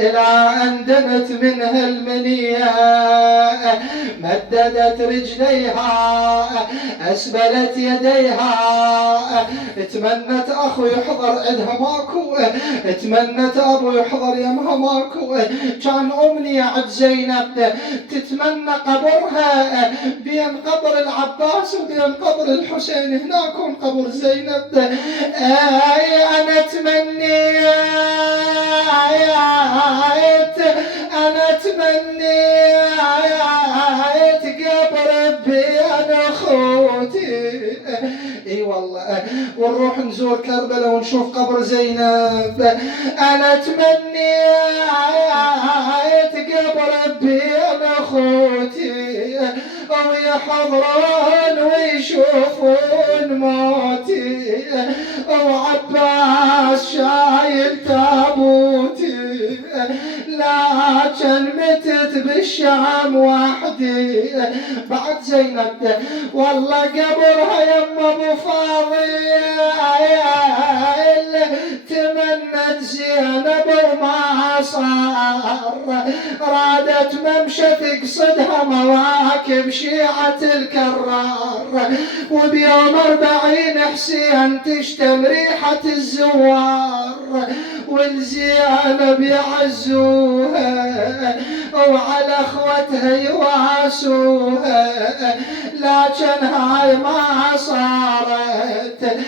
إلى أن دنت منها المنية مددت رجليها أسبلت يديها تمنت أخو يحضر عندها ماكو تمنت أبو يحضر يمها ماكو كان أمنية عند زينب تتمنى قبرها بين قبر العباس وبين قبر الحسين هناك قبر زينب أنا تمنيت أنا تمنيت قبر بين أخوتي اي والله ونروح نزور كربلاء ونشوف قبر زينب انا تمنيت قبر بين اخوتي ويحضرون ويشوفون موتي وعباس شايل تابوتي لكن متت بالشام وحدي بعد زينب والله قبرها يما ابو فاضل تمنت زينب وما صار رادت ممشى تقصدها مواكب شيعة الكرار وبيوم 40 حسين تشتم ريحة الزوار والزينب يعزوها وعلى اخوتها يواسوها لكن هاي ما صارت